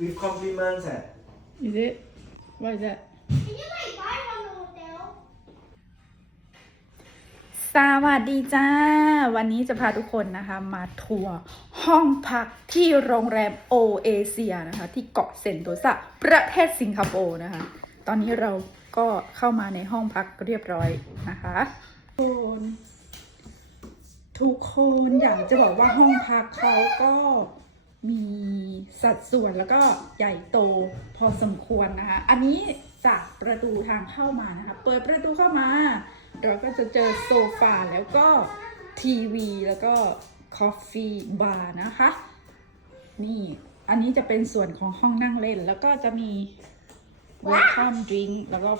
Give compliments eh? Is it What is that Can you like buy from the hotel? สวัสดีจ้า วันนี้จะพาทุกคนนะคะมาทัวร์ห้องพักที่โรงแรมโอเอเชียนะคะ ที่เกาะเซนโตซาประเทศสิงคโปร์นะคะ ตอนนี้เราก็เข้ามาในห้องพักเรียบร้อยนะคะทุกคนทุกคนอยากจะบอกว่าห้องพักเขาก็ มีสัดส่วนแล้วก็ใหญ่โตพอสมควรนะคะ อันนี้จากประตูทางเข้ามานะคะ เปิดประตูเข้ามา เราก็จะเจอโซฟาแล้วก็ทีวีแล้วก็คอฟฟี่บาร์นะคะ นี่อันนี้จะเป็นส่วนของห้องนั่งเล่น แล้วก็จะมี welcome drink แล้วก็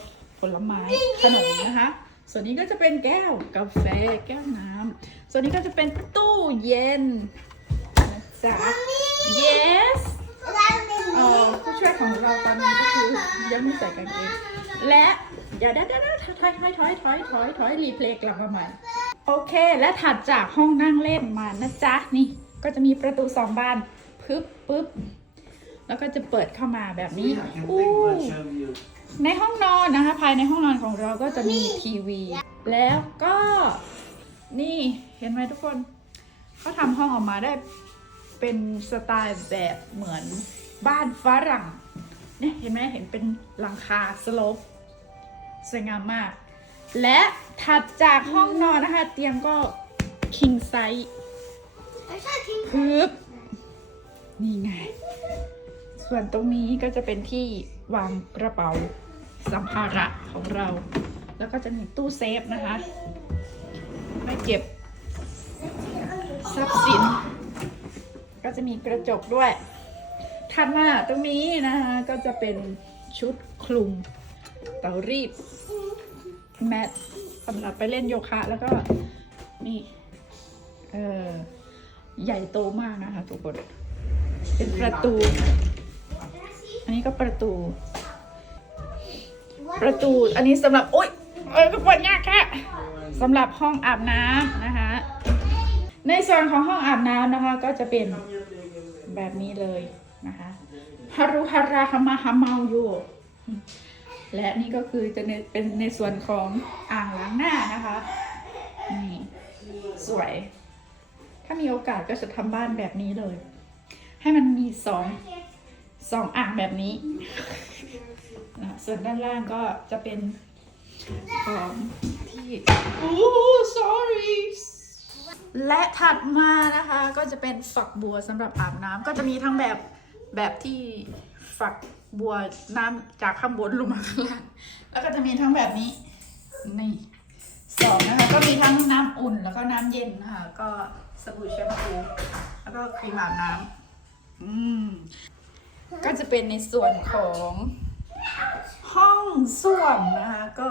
ผลไม้ขนมนะคะ ส่วนนี้ก็จะเป็นแก้วกาแฟแก้วน้ำส่วนนี้ก็จะเป็นตู้เย็นนะจ๊ะ yes เอ่อผู้ช่วยของเราตอนนี้ก็คือยังไม่ใส่กางเกงและเดี๋ยวเดี๋ยวเดี๋ยวถอยถอยถอยถอยถอยถอยรีเพลย์กลับมาใหม่โอเค และถัดจากห้องนั่งเล่นมานะจ๊ะนี่ก็จะมีประตูสองบานปึ๊บปึ๊บแล้วก็จะเปิดเข้ามาแบบนี้ I can อู้ take much of you. ในห้องนอนนะคะ ภายในห้องนอนของเราก็จะมีทีวี แล้วก็นี่เห็นไหมทุกคนเขาทำห้องออกมาได้ เป็นสไตล์แบบเหมือนบ้านฝรั่งเนี่ยเห็นไหมเห็นเป็นหลังคาสโลปสวยงามมาก และถัดจากห้องนอนนะคะ เตียงก็ king size I said king ปึ๊บนี่ไง ส่วนตรงนี้ก็จะเป็นที่วางกระเป๋าสัมภาระของเรา แล้วก็จะมีตู้เซฟนะคะ ไม่เก็บทรัพย์สิน ก็จะมีกระจกด้วย ถัดมาตรงนี้นะคะก็จะเป็นชุดคลุมเตารีดแมทสำหรับไปเล่นโยคะแล้วก็นี่เออใหญ่โตมากนะคะทุกคนเป็นประตู อันนี้ก็ประตู ประตูอันนี้สำหรับโอ๊ยเอ้ยก็ปวดยากแค่สำหรับห้องอาบน้ำนะ ในส่วนของห้องอาบน้ำนะคะ ก็จะเป็นแบบนี้เลยนะคะฮารุฮาราฮามาฮาเมาอยู่และนี่ก็คือจะเป็นในส่วนของอ่างล้างหน้านะคะนี่สวย ถ้ามีโอกาสก็จะทำบ้านแบบนี้เลย ให้มันมีสองสองอ่างแบบนี้นะส่วนด้านล่างก็จะเป็นของที่โอ้ sorry และถัดมานะคะก็จะเป็นฝักบัวสำหรับอาบน้ำก็จะมีทั้งแบบแบบที่ฝักบัวน้ำจากข้างบนลงมาข้างล่างแล้วก็จะมีทั้งแบบนี้นี่สองนะคะก็มีทั้งน้ำอุ่นแล้วก็น้ำเย็นนะคะก็สบู่แชมพูแล้วก็ครีมอาบน้ำอืมก็จะเป็นในส่วนของห้องส้วมนะคะก็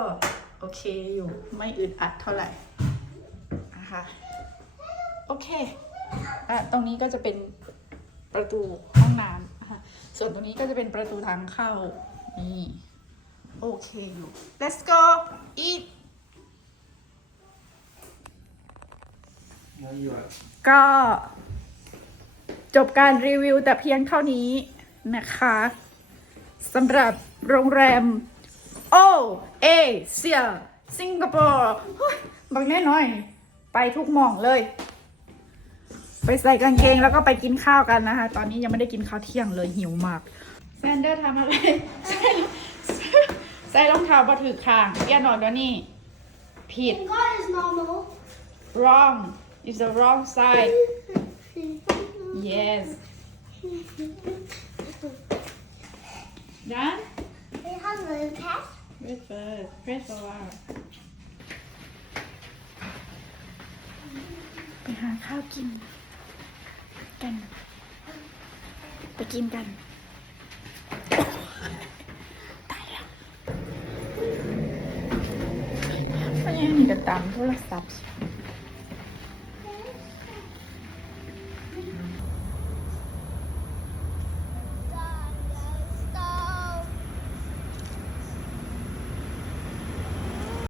โอเคอยู่ไม่อึดอัดเท่าไหร่นะคะ โอเคอะตรงนี้ก็จะเป็นประตูห้องน้ำส่วนตรงนี้ก็จะเป็นประตูทางเข้า นี่ โอเคอยู่ let's go eat ก็จบการรีวิวแต่เพียงเท่านี้นะคะสำหรับโรงแรมโอเอเชียสิงคโปร์เฮ้ยบอกน้อย ไปทุกหม่องเลย ไปใส่กางเกงแล้วก็ไปกินข้าวกันนะคะ ตอนนี้ยังไม่ได้กินข้าวเที่ยงเลยหิวมากแซนเดอร์ทำอะไร ใส่ใส่รองเท้าบะถือคางเอียนออกแล้วนี่ ผิด King God is normal. wrong is the wrong side yes done They have a cat. wait first press a while ไปหาข้าวกิน กัน ไปกินกันตายแล้วไม่ยังมีกระตามโทรศัพท์